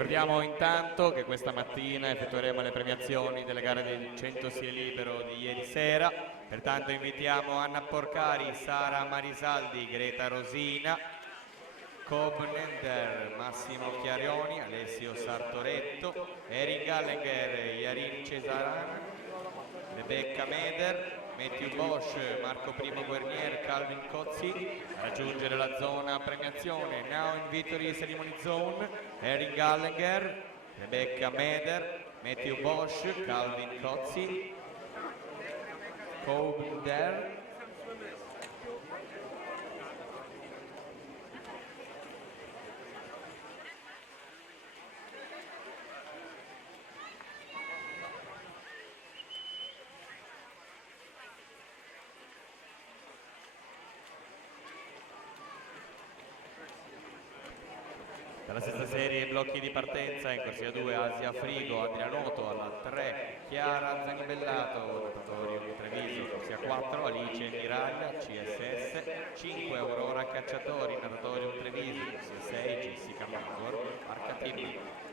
Ricordiamo intanto che questa mattina effettueremo le premiazioni delle gare del 100 stile libero di ieri sera, pertanto invitiamo Anna Porcari, Sara Marisaldi, Greta Rosina, Kobnender, Massimo Chiarioni, Alessio Sartoretto, Erin Gallagher, Yarin Cesaran, Rebecca Meder, Matthew Bosch, Marco Primo Guernier, Calvin Cozzi. A raggiungere la zona premiazione, now in victory ceremony zone, Erin Gallagher, Rebecca Meder, Matthew Bosch, Calvin Cozzi, Kobneder, dalla sesta serie blocchi di partenza in corsia 2 Asia Frigo, Adrianoto, alla 3 Chiara Zanibellato, Natatorium Treviso, corsia 4 Alice Miraglia, CSS, 5 Aurora Cacciatori, Natatorium Treviso, corsia 6 Jessica Magor, Arca Team.